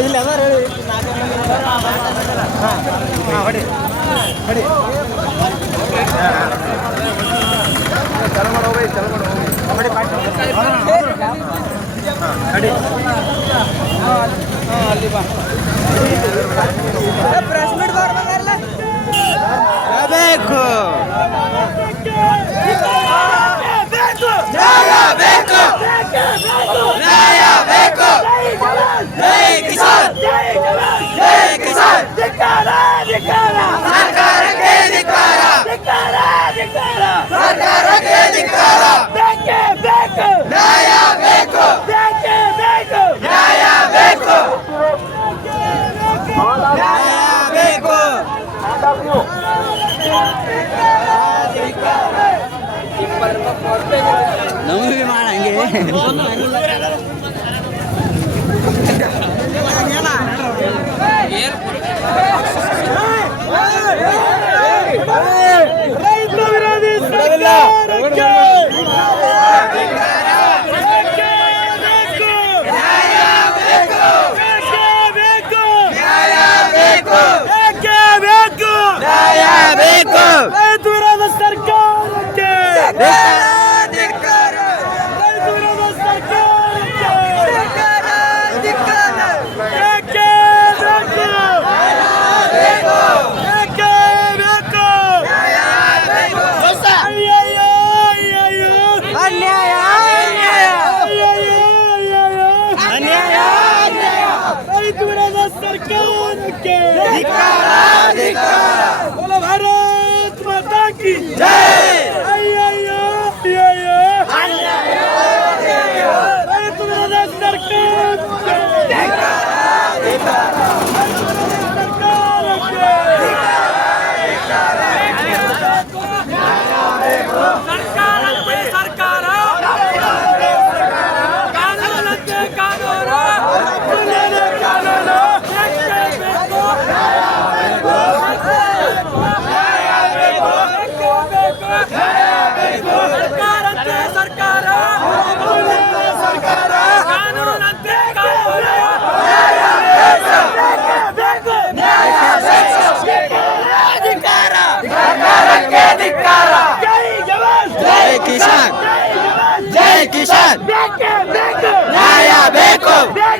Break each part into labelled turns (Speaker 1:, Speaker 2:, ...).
Speaker 1: ಇಲ್ಲ ಅದ ಹೇಳಿ ಹಾಂ ಹಾಂ. ಹೊಡಿ ಹೊಡಿ ಚಲೋ ಮಾಡಿ ಚಲೋ ಮಾಡಿ ಹೊಡಿ ಪ್ರೆಸ್ ಮೀಟ್ ಬರ್ಬೇಕಲ್ಲ ಬೇಕು ಸರ್ಕಾರಕ್ಕೆ ಧಿಕ್ಕಾರ ಸರ್ಕಾರಕ್ಕೆ ಧಿಕ್ಕಾರ ಬೇಕು ಬೇಕು. ರೈತ ವಿರೋಧ
Speaker 2: ಸರ್ಕಾರಕ್ಕೆ.
Speaker 3: Go!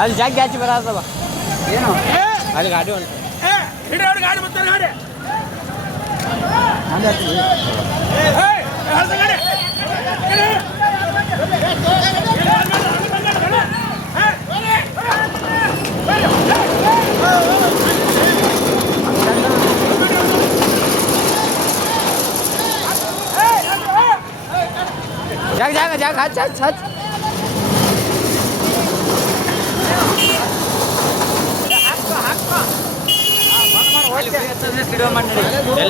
Speaker 1: ಅಲ್ಲಿ ಜಾಗ ಹಚ್ಚಿ ಬರಲ್ಲ ಏನು ಅಲ್ಲಿ ಗಾಡಿ ಉಂಟು
Speaker 2: ಗಾಡಿ ಬರ್ತಾರೆ ಗಾಡಿ
Speaker 1: ಜಾಗ ಜಾಗ ಜಾಗ ಹಚ್ಚ ಹಚ್ಚ ಹಚ್ಚ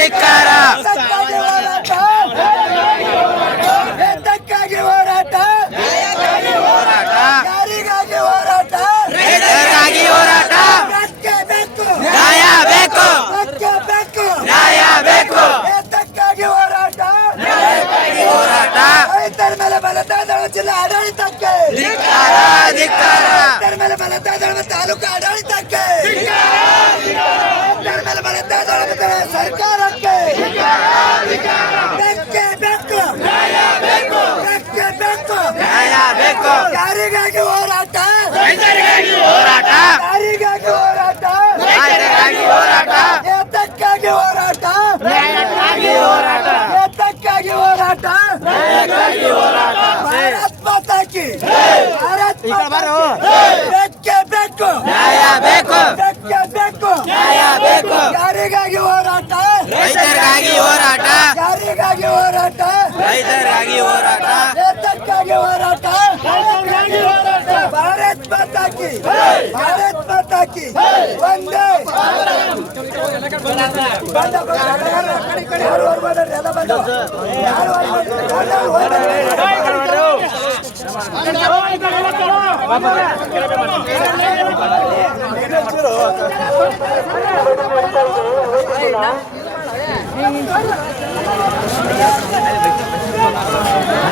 Speaker 1: ಸರ್ಕಾರ ಸರ್ಕಾರಕ್ಕೆ भारत माता की भारत माता की वंदे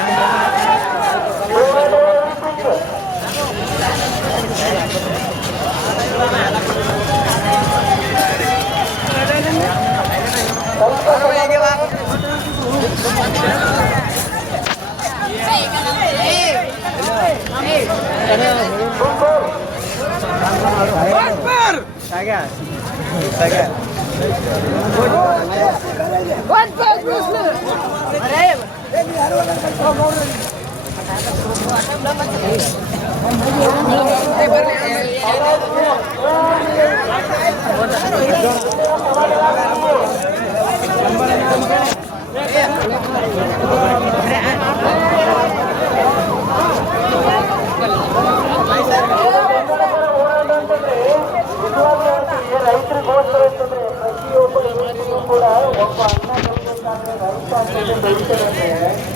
Speaker 4: Thank you. ಪ್ರತಿಯೊಬ್ಬ ಯುವಕರು ಕೂಡ ಒಬ್ಬ ಅನ್ನ ರೈತ ಬೆಳೀತಾರೆ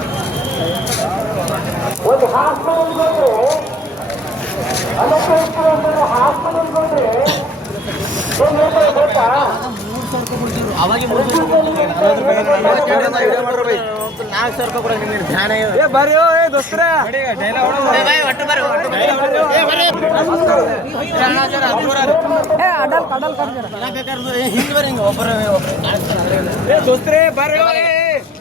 Speaker 4: ಒಂದು ಹಾಸ್ಪಿಟಲ್ ಕೊಟ್ಟರೆ ಅನಕ್ಷರಸ್ಥರ ಒಂದು ಹಾಸ್ಪಿಟಲ್ ಕೊಟ್ಟರೆ ಏನು ಹೇಳ್ತಾರೆ ಗೊತ್ತಾ
Speaker 5: ಅವಾಗ ನಾಲ್ಕು ಸಾವಿರ ರೂಪಾಯಿ ಕೊಡಕ್ಕೆ ನಿನ್ನ ಧ್ಯಾನ ಏ ಬರೀ ಏ ದೋಸ್ತರ ಒಟ್ಟು ಬರೋ ಏ
Speaker 4: ಅಡಲ್ ಕಡಲ್ ಕಡ್ಜರ ಹಿಂಗೆ ಬರೀ ಹಿಂಗೆ ಒಬ್ಬರು ಏ ದೋಸ್ತ್ರೆ ಬರೋ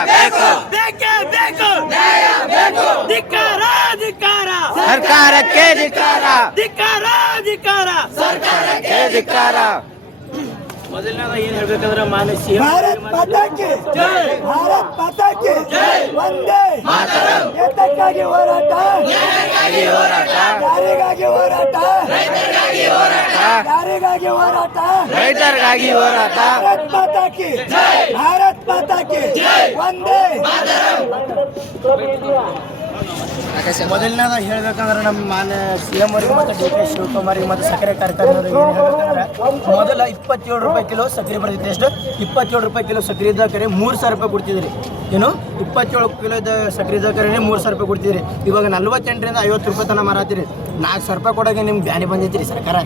Speaker 4: ಹಾಕಿದ್ದಾರೆ
Speaker 1: ಬೇಕೇ ಬೇಕು
Speaker 6: ನ್ಯಾಯ ಬೇಕು
Speaker 1: ಬೇಕೇ ಬೇಕು ಧಿಕ್ಕಾರ. ಧಿಕ್ಕಾರ
Speaker 6: ಸರ್ಕಾರಕ್ಕೆ ಧಿಕ್ಕಾರ.
Speaker 1: ಧಿಕ್ಕಾರ ಧಿಕ್ಕಾರ
Speaker 6: ಸರ್ಕಾರಕ್ಕೆ ಧಿಕಾರ
Speaker 1: ಭಾರತ್ ಮಾತಾ ಕಿ ಭಾರತ್ ಮಾತಾ ಕಿ ಒಂದೇ! ಎತ್ತಕ್ಕಾಗಿ ಹೋರಾಟ! ಯಾರಿಗಾಗಿ ಹೋರಾಟ?
Speaker 6: ಹೋರಾಟ!
Speaker 1: ಯಾರಿಗಾಗಿ ಹೋರಾಟ?
Speaker 6: ರೈತರಿಗಾಗಿ ಹೋರಾಟ!
Speaker 1: ಭಾರತ್ ಮಾತಾಕಿ ಭಾರತ್ ಮಾತಾಕಿ ಒಂದೇ!
Speaker 2: ಮೊದಲನೇದ ಹೇಳ್ಬೇಕಂದ್ರೆ ನಮ್ಮ ಮಾನ್ಯ ಸಿ ಎಂ ಅವರಿಗೆ ಮತ್ತು ಡಿ ಕೆ ಶಿವಕುಮಾರಿಗೆ ಮತ್ತು ಸಕ್ಕರೆ ಕಾರ್ಖಾನೆಯವರಿಗೆ ಏನು ಹೇಳ್ಬೇಕಂದ್ರೆ ಮೊದಲ ಇಪ್ಪತ್ತೇಳು ರೂಪಾಯಿ ಕಿಲೋ ಸಕ್ಕರೆ ಬರ್ತಿತ್ತು ಎಷ್ಟು ಇಪ್ಪತ್ತೇಳು ರೂಪಾಯಿ ಕಿಲೋ ಸಕ್ಕರೆ ಇದ್ದ ಕರೆ ಮೂರು ಸಾವಿರ ರೂಪಾಯಿ ಕೊಡ್ತಿದ್ರಿ. ಏನು, ಇಪ್ಪತ್ತೇಳು ಕಿಲೋ ಸಕ್ರೆ ಕರೆ ಮೂರು ಸಾವಿರ ರೂಪಾಯಿ ಕೊಡ್ತೀರಿ ಇವಾಗ ನಲ್ವತ್ತೆಂಟರಿಂದ ಐವತ್ತು ರೂಪಾಯಿ ತನಕ ಮಾರಾತೀರಿ ನಾಲ್ಕು ಸಾವಿರ ರೂಪಾಯಿ ಕೊಡೋಕೆ ನಿಮ್ಗೆ ಬ್ಯಾನಿ ಬಂದೈತಿ ಸರ್ಕಾರ.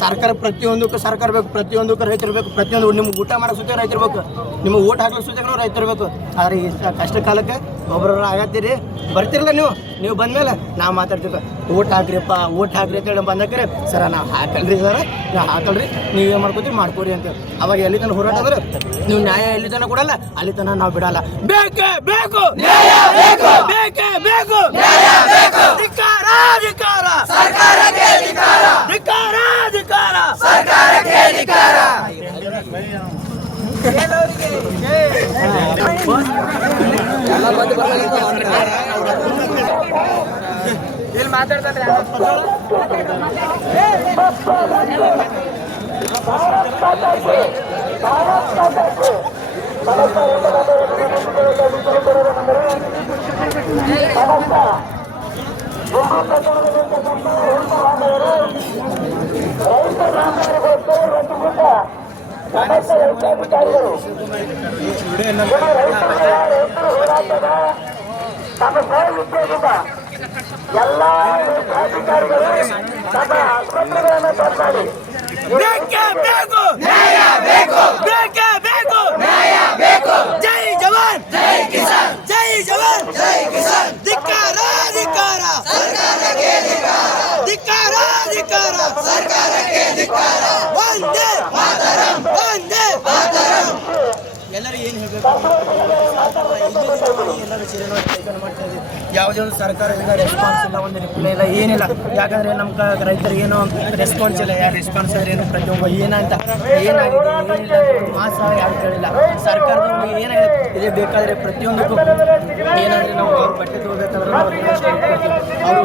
Speaker 2: ಸರ್ಕಾರ ಪ್ರತಿಯೊಂದಕ್ಕೂ ಸರ್ಕಾರ ಬೇಕು, ಪ್ರತಿಯೊಂದಕ್ಕೂ ರೈತರು ಬೇಕು, ಪ್ರತಿಯೊಂದು ನಿಮ್ಗೆ ಊಟ ಮಾಡೋ ಸುತ್ತ ರೈತರು ಬೇಕು. ನಿಮಗೆ ಊಟ ಹಾಕೋ ಸುತ್ತ ರೈತರು ಬೇಕು. ಆದರೆ ಈ ಕಷ್ಟ ಕಾಲಕ್ಕೆ ಒಬ್ಬರೊಬ್ಬರು ಆಗತ್ತೀರಿ ಬರ್ತಿರಲ್ಲ ನೀವು ನೀವು ಬಂದಮೇಲೆ ನಾವು ಮಾತಾಡ್ತೀವಿ. ಊಟ ಹಾಕ್ರಿಪ್ಪ ಓಟ್ ಹಾಕ್ರಿ ಅಂತೇಳಿ ಬಂದಕ್ರೆ ಸರ ನಾವು ಹಾಕಲ್ರಿ ಸರ ನಾವು ಹಾಕಲ್ರಿ ನೀವೇನು ಮಾಡ್ಕೋತೀರಿ ಮಾಡ್ಕೋರಿ ಅಂತ ಅವಾಗ ಎಲ್ಲಿ ತನಕ ಹೋರಾಟ ಅಂದ್ರೆ ನೀವು ನ್ಯಾಯ ಎಲ್ಲಿ ತನಕ ಕೊಡಲ್ಲ ಅಲ್ಲಿ ತನಕ ನಾವು ಬಿಡಲ್ಲ.
Speaker 1: ಬೇಕೇ ಬೇಕು ಬೇಕು. ಬೇಕೇ ಬೇಕು ನ್ಯಾಯ ಬೇಕು. ಧಿಕ್ಕಾರ ಧಿಕ್ಕಾರ ಇಲ್ಲಿ ಮಾತಾಡ್ತಾರೆ
Speaker 4: ತಮ್ಮ ಸಹವಿದ್ಯದಿಂದ ಎಲ್ಲ ಅಧಿಕಾರಿಗಳು ತಮ್ಮ ಆಸ್ಪತ್ರೆಗಳನ್ನು ಮಾಡಿ
Speaker 1: ಬೇಕೇ ಬೇಕು ನ್ಯಾಯ ಬೇಕು ಬೇಕೇ ಬೇಕು ನ್ಯಾಯ ಬೇಕು ಜೈ ಜವಾನ್ ಜೈ ಕಿಸಾನ್ ಜೈ ಜವಾನ್ ಜೈ ಕಿಸಾನ್ ಧಿಕ್ಕಾರ ಸರ್ಕಾರಕ್ಕೆ ಧಿಕ್ಕಾರ ಧಿಕ್ಕಾರ ಸರ್ಕಾರಕ್ಕೆ ಮಾತರಂ ಮಾತರಂ
Speaker 2: ಎಲ್ಲರೂ ಏನು ಹೇಳಬೇಕು? ಯಾವುದೇ ಒಂದು ಸರ್ಕಾರದಿಂದ ರೆಸ್ಪಾನ್ಸ್ ಇಲ್ಲ, ಒಂದು ರಿಪ್ಲೈ ಇಲ್ಲ, ಏನಿಲ್ಲ. ಯಾಕಂದ್ರೆ ನಮ್ಮ ರೈತರಿಗೆ ಏನು ರೆಸ್ಪಾನ್ಸ್ ಇಲ್ಲ. ಯಾರು ರೆಸ್ಪಾನ್ಸ್ ಆದರೆ ಏನು ಪ್ರತಿಯೊಬ್ಬ ಏನಂತ ಏನಾಗಿದೆ, ಏನಿಲ್ಲ ಮಾಸ ಯಾರು ಕೇಳಿಲ್ಲ. ಸರ್ಕಾರದವ್ರಿಗೆ ಏನಾಗಿದೆ, ಇದೇ ಬೇಕಾದರೆ ಪ್ರತಿಯೊಂದಕ್ಕೂ ಏನಾದರೆ ನಾವು ಅವ್ರ ಬಟ್ಟೆ ತೊಗೋಬೇಕಂದ್ರೆ ಅವರು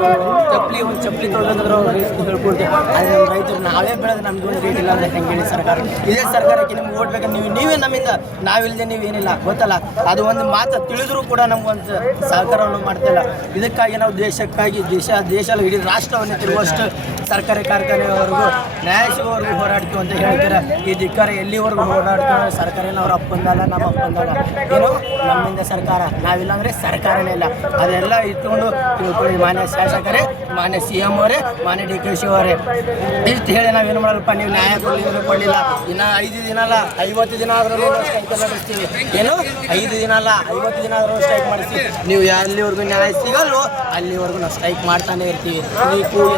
Speaker 2: ಚಪ್ಪಲಿ, ಒಂದು ಚಪ್ಪಲಿ ತೊಗೋಬೇಕಂದ್ರೆ ಅವ್ರು ರೇಟ್ ಹೇಳ್ಕೊಡ್ತೀವಿ ಆದರೆ ನಮ್ಮ ರೈತರು ನಾವೇ ಬೆಳೆದ್ರೆ ನಮ್ಗೆ ಒಂದು ರೇಟ್ ಇಲ್ಲ ಅಂದ್ರೆ ಹೆಂಗೆ ಹೇಳಿ ಸರ್ಕಾರ? ಇದೇ ಸರ್ಕಾರಕ್ಕೆ ನಿಮ್ಗೆ ಓಡ್ಬೇಕಂದ್ರೆ ಬೇಕು, ನೀವು, ನೀವೇ ನಮ್ಮಿಂದ ನಾವಿಲ್ಲದೆ ನೀವೇನಿಲ್ಲ, ಗೊತ್ತಲ್ಲ? ಅದು ಒಂದು ಮಾತು ತಿಳಿದ್ರು ಕೂಡ ನಮ್ಗೊಂದು ಸಹಕಾರವನ್ನು ಮಾಡ್ತಿಲ್ಲ. ಇದಕ್ಕಾಗಿ ನಾವು ದೇಶಕ್ಕಾಗಿ ದೇಶ ದೇಶ ಇಡೀ ರಾಷ್ಟ್ರವನ್ನು ತಿರುಗುವಷ್ಟು ಸರ್ಕಾರಿ ಕಾರ್ಖಾನೆಯವರೆಗೂ ನ್ಯಾಯ ಸಿಗೋವರೆಗೂ ಹೋರಾಡ್ತೀವಿ ಅಂತ ಹೇಳ್ತಾರೆ? ಈ ಧಿಕ್ಕಾರ ಎಲ್ಲಿವರೆಗೂ ಹೋರಾಡ್ತೀವಿ ಸರ್ಕಾರನ ಅವ್ರ ಅಪ್ಪಂದಲ್ಲ ನಮ್ಮ ಅಪ್ಪಂದಲ್ಲ ಏನು? ನಮ್ಮಿಂದ ಸರ್ಕಾರ. ನಾವಿಲ್ಲ ಅಂದರೆ ಸರ್ಕಾರನೇ ಇಲ್ಲ. ಅದೆಲ್ಲ ಇಟ್ಕೊಂಡು ತಿಳ್ಕೊಳ್ಳಿ ಮಾನ್ಯ ಶಾಸಕರೇ, ಮಾನ್ಯ ಸಿ ಎಂ ಅವರೇ, ಮಾನ್ಯ ಡಿ ಕೆ ಶಿ ಅವರೇ. ಇಷ್ಟು ಹೇಳಿ ನಾವೇನು ಮಾಡಲ್ಲಪ್ಪ? ನೀವು ನ್ಯಾಯ ಕೊಡಲಿಲ್ಲ ಕೊಡಲಿಲ್ಲ. ಇನ್ನು ಐದು ದಿನ ಅಲ್ಲ, ಐವತ್ತು ದಿನ ಆದರೂ ಸ್ಟ್ರೈಕ್ ನಡೆಸ್ತೀವಿ. ಏನು? ಐದು ದಿನ ಅಲ್ಲ, ಐವತ್ತು ದಿನ ಆದರೂ ಸ್ಟ್ರೈಕ್ ಮಾಡಿಸ್ತೀವಿ ನೀವು ಎಲ್ಲಿವರೆಗೂ ನ್ಯಾಯ ಸಿಗಲ್ವೋ, ಅಲ್ಲಿವರೆಗೂ ನಾವು ಸ್ಟ್ರೈಕ್ ಮಾಡ್ತಾನೆ ಇರ್ತೀವಿ. ನೀವು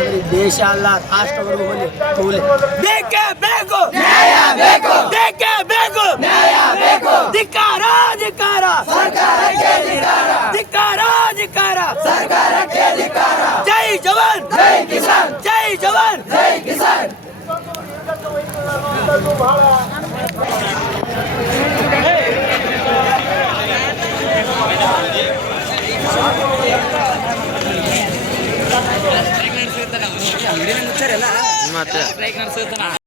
Speaker 2: ಎಲ್ಲಿ इंशाल्लाह लास्ट ओवर बोले तो बोले देखे
Speaker 1: बेको न्याया बेको देखे बेको न्याया बेको धिकारा धिकारा। सरकार के धिकारा। धिकारा धिकारा। सरकार के धिकारा। जय जवान। जय किसान। जय जवान। जय किसान। Hey!
Speaker 6: ಮತ್ತೆ